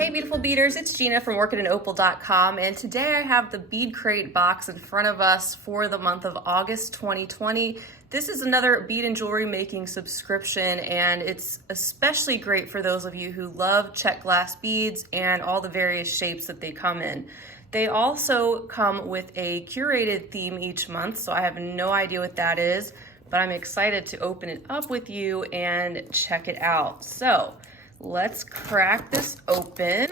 Hey beautiful beaders, it's Gina from orchidandopal.com, and today I have the Beadcrate box in front of us for the month of August 2020. This is another bead and jewelry making subscription, and it's especially great for those of you who love Czech glass beads and all the various shapes that they come in. They also come with a curated theme each month, so I have no idea what that is, but I'm excited to open it up with you and check it out. So let's crack this open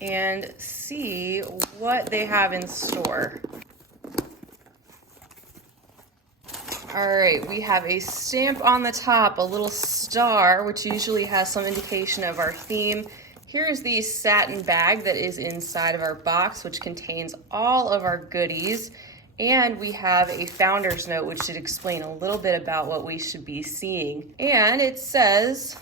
and see what they have in store. All right, we have a stamp on the top, a little star, which usually has some indication of our theme. Here's the satin bag that is inside of our box, which contains all of our goodies. And we have a founder's note, which should explain a little bit about what we should be seeing. And it says,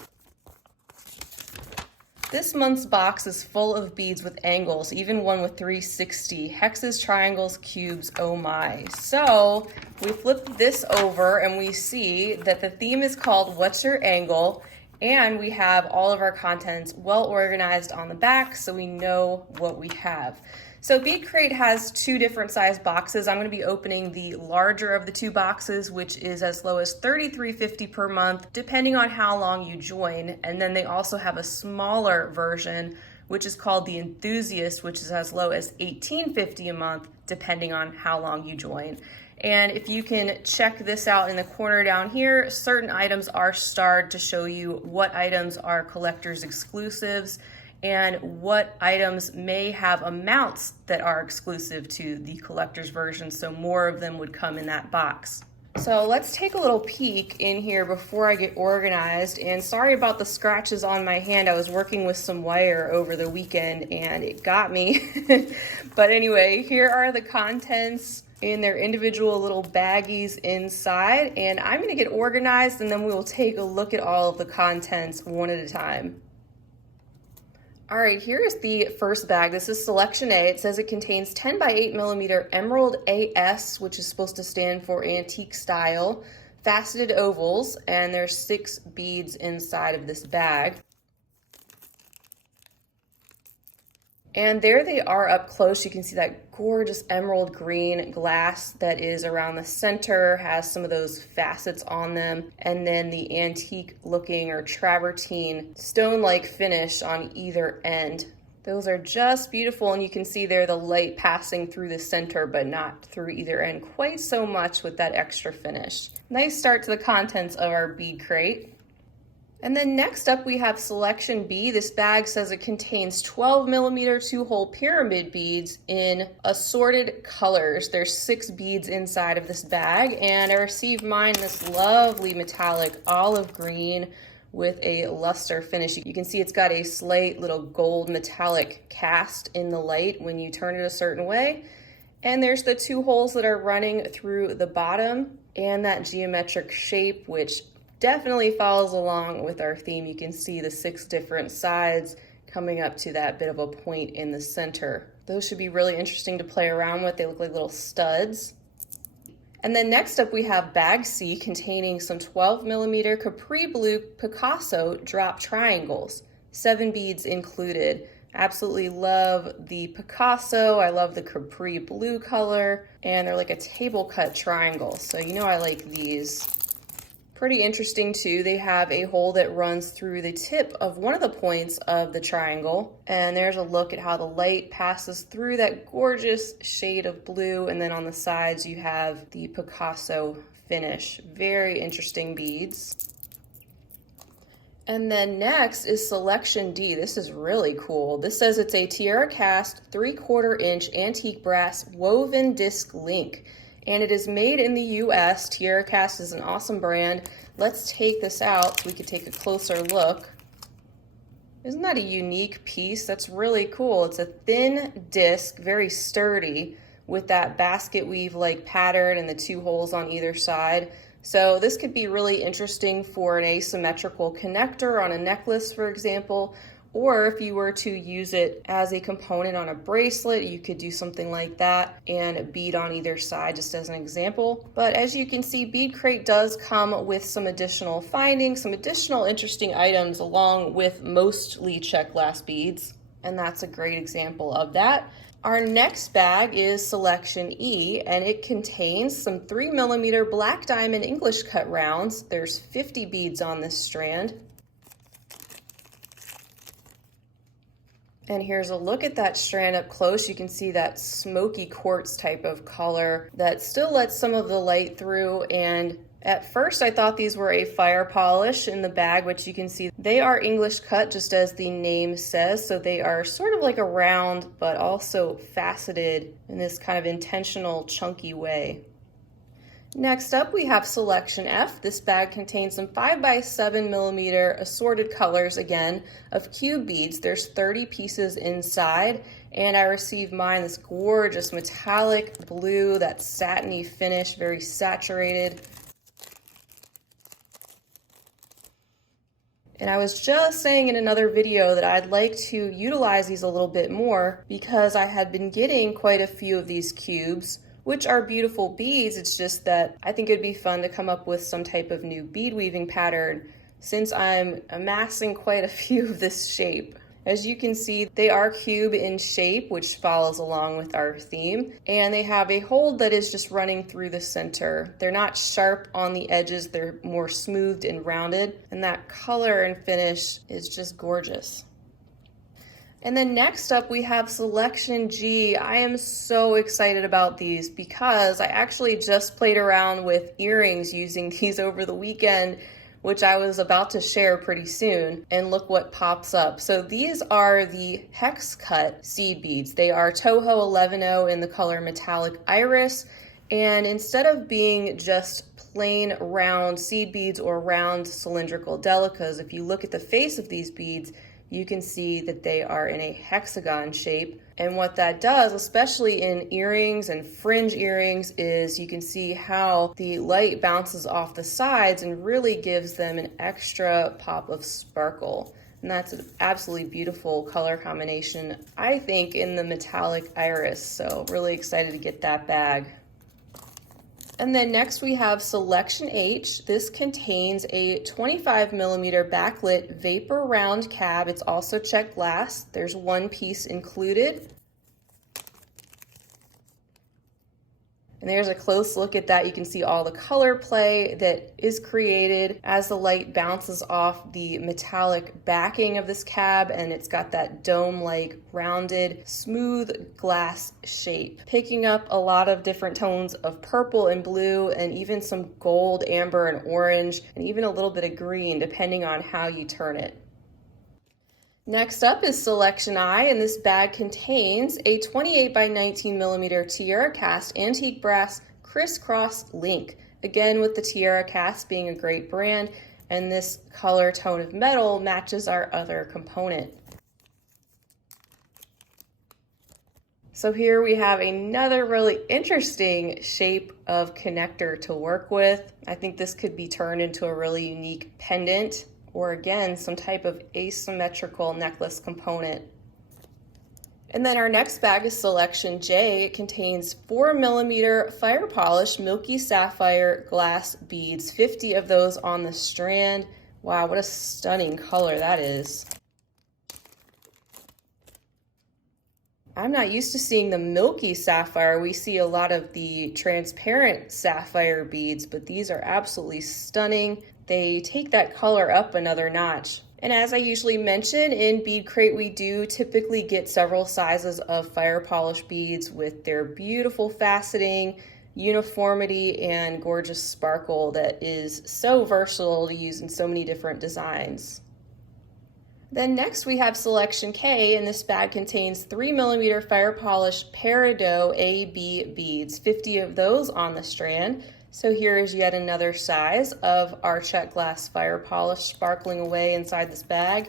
this month's box is full of beads with angles, even one with 360, hexes, triangles, cubes, oh my. So we flip this over and we see that the theme is called What's Your Angle? And we have all of our contents well organized on the back so we know what we have. So Beadcrate has two different size boxes. I'm going to be opening the larger of the two boxes, which is as low as $33.50 per month, depending on how long you join. And then they also have a smaller version, which is called the Enthusiast, which is as low as $18.50 a month, depending on how long you join. And if you can check this out in the corner down here, certain items are starred to show you what items are collector's exclusives and what items may have amounts that are exclusive to the collector's version, so more of them would come in that box. So let's take a little peek in here before I get organized, and sorry about the scratches on my hand. I was working with some wire over the weekend and it got me. But anyway, here are the contents in their individual little baggies inside, and I'm gonna get organized and then we will take a look at all of the contents one at a time. All right, here's the first bag. This is Selection A. It says it contains 10 by 8 millimeter Emerald AS, which is supposed to stand for antique style, faceted ovals, and there's 6 beads inside of this bag. And there they are up close. You can see that gorgeous emerald green glass that is around the center, has some of those facets on them, and then the antique looking or travertine stone-like finish on either end. Those are just beautiful, and you can see there the light passing through the center but not through either end quite so much with that extra finish. Nice start to the contents of our bead crate. And then next up we have Selection B. This bag says it contains 12 millimeter 2-hole pyramid beads in assorted colors. There's 6 beads inside of this bag, and I received mine this lovely metallic olive green with a luster finish. You can see it's got a slight little gold metallic cast in the light when you turn it a certain way. And there's the 2 holes that are running through the bottom and that geometric shape, which definitely follows along with our theme. You can see the 6 different sides coming up to that bit of a point in the center. Those should be really interesting to play around with. They look like little studs. And then next up we have bag C, containing some 12 millimeter Capri Blue Picasso drop triangles, 7 beads included. Absolutely love the Picasso. I love the Capri Blue color, and they're like a table cut triangle. So you know I like these. Pretty interesting too. They have a hole that runs through the tip of one of the points of the triangle, and there's a look at how the light passes through that gorgeous shade of blue, and then on the sides you have the Picasso finish. Very interesting beads. And then next is Selection D. This is really cool. This says it's a Tierracast 3/4 inch antique brass woven disc link. And it is made in the US. Tierracast is an awesome brand. Let's take this out so we can take a closer look. Isn't that a unique piece? That's really cool. It's a thin disc, very sturdy, with that basket weave like pattern and the 2 holes on either side. So this could be really interesting for an asymmetrical connector on a necklace, for example, Or if you were to use it as a component on a bracelet, you could do something like that and bead on either side, just as an example. But as you can see, Beadcrate does come with some additional findings, some additional interesting items along with mostly Czech glass beads. And that's a great example of that. Our next bag is Selection E, and it contains some 3mm black diamond English cut rounds. There's 50 beads on this strand. And here's a look at that strand up close. You can see that smoky quartz type of color that still lets some of the light through. And at first I thought these were a fire polish in the bag, which you can see they are English cut just as the name says. So they are sort of like a round, but also faceted in this kind of intentional chunky way. Next up, we have Selection F. This bag contains some 5x7mm assorted colors, again, of cube beads. There's 30 pieces inside, and I received mine this gorgeous metallic blue, that satiny finish, very saturated. And I was just saying in another video that I'd like to utilize these a little bit more because I had been getting quite a few of these cubes, which are beautiful beads. It's just that I think it'd be fun to come up with some type of new bead weaving pattern since I'm amassing quite a few of this shape. As you can see, they are cube in shape, which follows along with our theme, and they have a hold that is just running through the center. They're not sharp on the edges, they're more smoothed and rounded, and that color and finish is just gorgeous. And then next up we have Selection G. I am so excited about these because I actually just played around with earrings using these over the weekend, which I was about to share pretty soon, and look what pops up. So these are the hex cut seed beads. They are Toho 11 in the color metallic iris, and instead of being just plain round seed beads or round cylindrical delicas, if you look at the face of these beads, you can see that they are in a hexagon shape. And what that does, especially in earrings and fringe earrings, is you can see how the light bounces off the sides and really gives them an extra pop of sparkle. And that's an absolutely beautiful color combination, I think, in the metallic iris. So really excited to get that bag. And then next we have Selection H. This contains a 25mm backlit vapor round cab. It's also Czech glass. There's one piece included. And there's a close look at that. You can see all the color play that is created as the light bounces off the metallic backing of this cab, and it's got that dome-like rounded smooth glass shape, picking up a lot of different tones of purple and blue and even some gold, amber, and orange, and even a little bit of green depending on how you turn it. Next up is Selection I, and this bag contains a 28x19mm Tierracast antique brass crisscross link. Again, with the Tierracast being a great brand, and this color tone of metal matches our other component. So here we have another really interesting shape of connector to work with. I think this could be turned into a really unique pendant, or again, some type of asymmetrical necklace component. And then our next bag is Selection J. It contains 4mm fire polish milky sapphire glass beads, 50 of those on the strand. Wow, what a stunning color that is. I'm not used to seeing the milky sapphire. We see a lot of the transparent sapphire beads, but these are absolutely stunning. They take that color up another notch. And as I usually mention, in Beadcrate we do typically get several sizes of fire polish beads with their beautiful faceting, uniformity, and gorgeous sparkle that is so versatile to use in so many different designs. Then next we have Selection K, and this bag contains 3mm fire polish peridot AB beads, 50 of those on the strand. So here is yet another size of our Czech glass fire polish sparkling away inside this bag.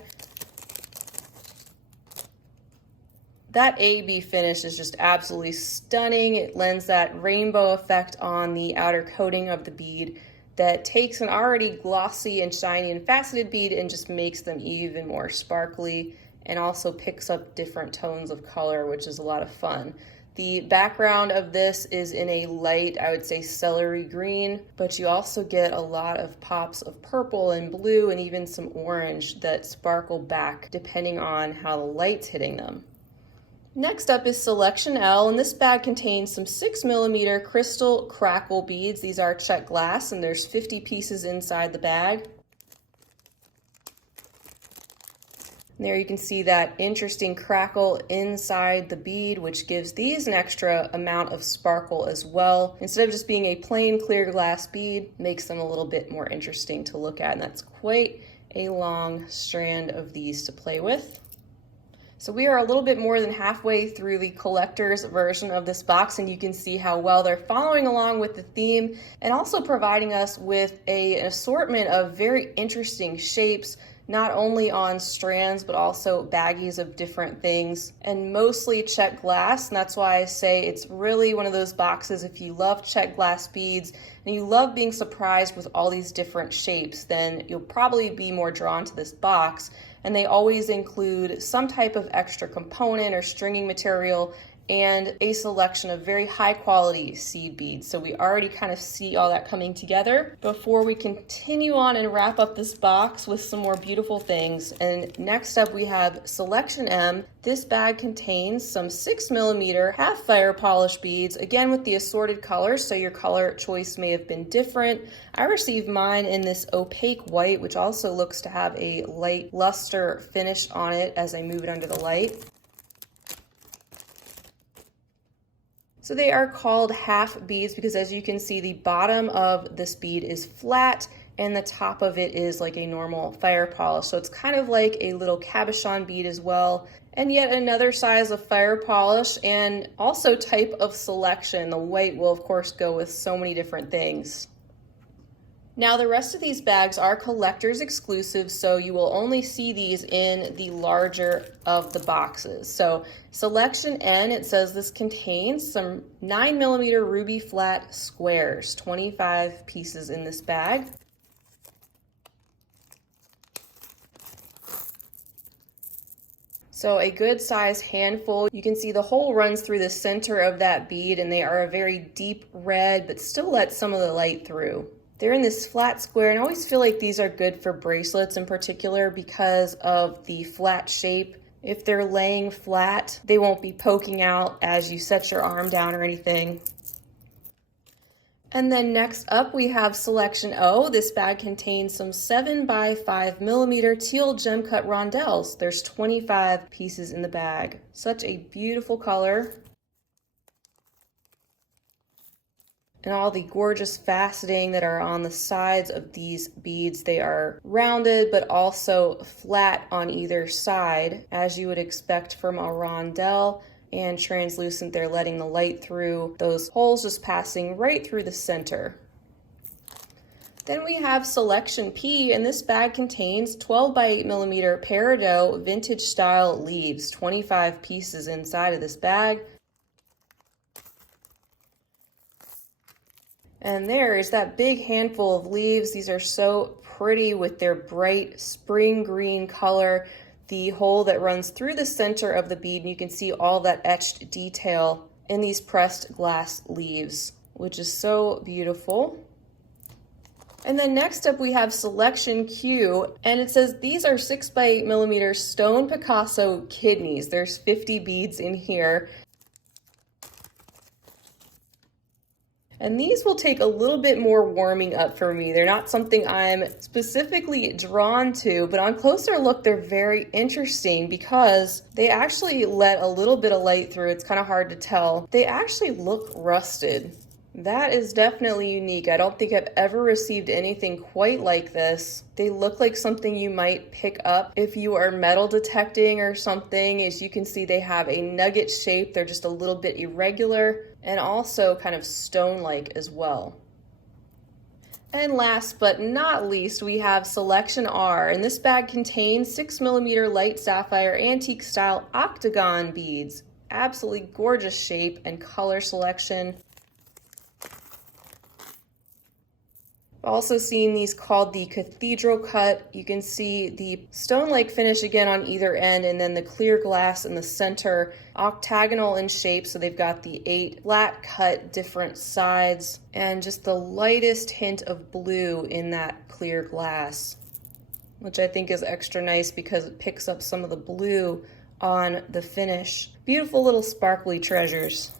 That AB finish is just absolutely stunning. It lends that rainbow effect on the outer coating of the bead that takes an already glossy and shiny and faceted bead and just makes them even more sparkly and also picks up different tones of color, which is a lot of fun. The background of this is in a light, I would say celery green, but you also get a lot of pops of purple and blue and even some orange that sparkle back depending on how the light's hitting them. Next up is Selection L, and this bag contains some 6mm crystal crackle beads. These are Czech glass, and there's 50 pieces inside the bag. And there you can see that interesting crackle inside the bead, which gives these an extra amount of sparkle as well. Instead of just being a plain clear glass bead, makes them a little bit more interesting to look at, and that's quite a long strand of these to play with. So we are a little bit more than halfway through the collector's version of this box, and you can see how well they're following along with the theme and also providing us with an assortment of very interesting shapes, not only on strands, but also baggies of different things, and mostly Czech glass. And that's why I say it's really one of those boxes, if you love Czech glass beads and you love being surprised with all these different shapes, then you'll probably be more drawn to this box. And they always include some type of extra component or stringing material and a selection of very high quality seed beads. So we already kind of see all that coming together. Before we continue on and wrap up this box with some more beautiful things. And next up we have Selection M. This bag contains some 6mm half fire polish beads, again with the assorted colors, so your color choice may have been different. I received mine in this opaque white, which also looks to have a light luster finish on it as I move it under the light. So they are called half beads because, as you can see, the bottom of this bead is flat and the top of it is like a normal fire polish. So it's kind of like a little cabochon bead as well. And yet another size of fire polish and also type of selection. The white will of course go with so many different things. Now the rest of these bags are collector's exclusive, so you will only see these in the larger of the boxes. So Selection N, it says this contains some 9mm ruby flat squares, 25 pieces in this bag. So a good size handful. You can see the hole runs through the center of that bead and they are a very deep red, but still let some of the light through. They're in this flat square, and I always feel like these are good for bracelets in particular because of the flat shape. If they're laying flat, they won't be poking out as you set your arm down or anything. And then next up we have Selection O. This bag contains some 7x5mm teal gem cut rondelles. There's 25 pieces in the bag. Such a beautiful color. And all the gorgeous faceting that are on the sides of these beads. They are rounded but also flat on either side, as you would expect from a rondelle, and translucent. They're letting the light through, those holes just passing right through the center. Then we have Selection P, and this bag contains 12x8mm peridot vintage style leaves, 25 pieces inside of this bag. And there is that big handful of leaves. These are so pretty with their bright spring green color. The hole that runs through the center of the bead, and you can see all that etched detail in these pressed glass leaves, which is so beautiful. And then next up we have Selection Q, and it says these are 6x8mm stone Picasso kidneys. There's 50 beads in here. And these will take a little bit more warming up for me. They're not something I'm specifically drawn to, but on closer look, they're very interesting because they actually let a little bit of light through. It's kind of hard to tell. They actually look rusted. That is definitely unique. I don't think I've ever received anything quite like this. They look like something you might pick up if you are metal detecting or something. As you can see, they have a nugget shape. They're just a little bit irregular and also kind of stone-like as well. And last but not least, we have Selection R, and this bag contains 6mm light sapphire antique style octagon beads. Absolutely gorgeous shape and color selection. I've also seen these called the cathedral cut. You can see the stone-like finish again on either end, and then the clear glass in the center, octagonal in shape, so they've got the 8 flat cut different sides, and just the lightest hint of blue in that clear glass, which I think is extra nice because it picks up some of the blue on the finish. Beautiful little sparkly treasures.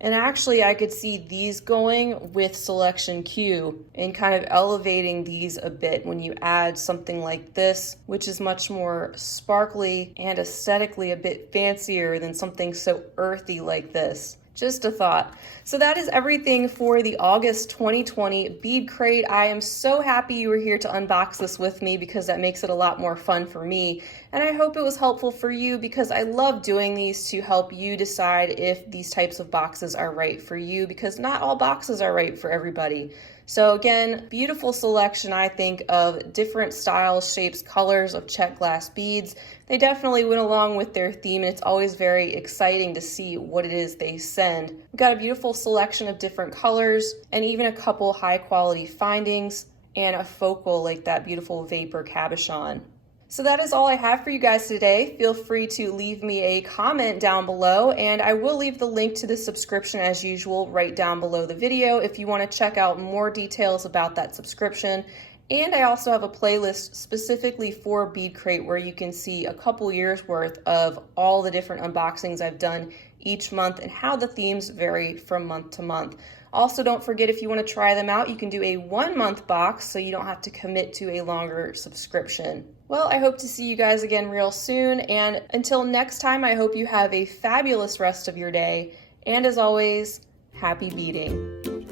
And actually I could see these going with Selection Q and kind of elevating these a bit when you add something like this, which is much more sparkly and aesthetically a bit fancier than something so earthy like this. Just a thought. So that is everything for the August 2020 Beadcrate. I am so happy you were here to unbox this with me because that makes it a lot more fun for me. And I hope it was helpful for you because I love doing these to help you decide if these types of boxes are right for you, because not all boxes are right for everybody. So again, beautiful selection, I think, of different styles, shapes, colors of Czech glass beads. They definitely went along with their theme, and it's always very exciting to see what it is they send. We've got a beautiful selection of different colors and even a couple high quality findings and a focal like that beautiful vapor cabochon. So that is all I have for you guys today. Feel free to leave me a comment down below, and I will leave the link to the subscription as usual right down below the video if you want to check out more details about that subscription. And I also have a playlist specifically for Beadcrate where you can see a couple years worth of all the different unboxings I've done each month and how the themes vary from month to month. Also, don't forget, if you want to try them out, you can do a 1-month box so you don't have to commit to a longer subscription. Well, I hope to see you guys again real soon, and until next time, I hope you have a fabulous rest of your day, and as always, happy beading.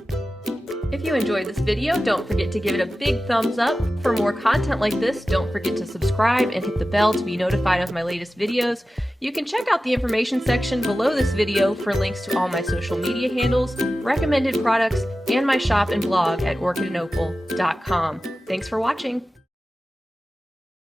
If you enjoyed this video, don't forget to give it a big thumbs up. For more content like this, don't forget to subscribe and hit the bell to be notified of my latest videos. You can check out the information section below this video for links to all my social media handles, recommended products, and my shop and blog at orchidandopal.com. Thanks for watching.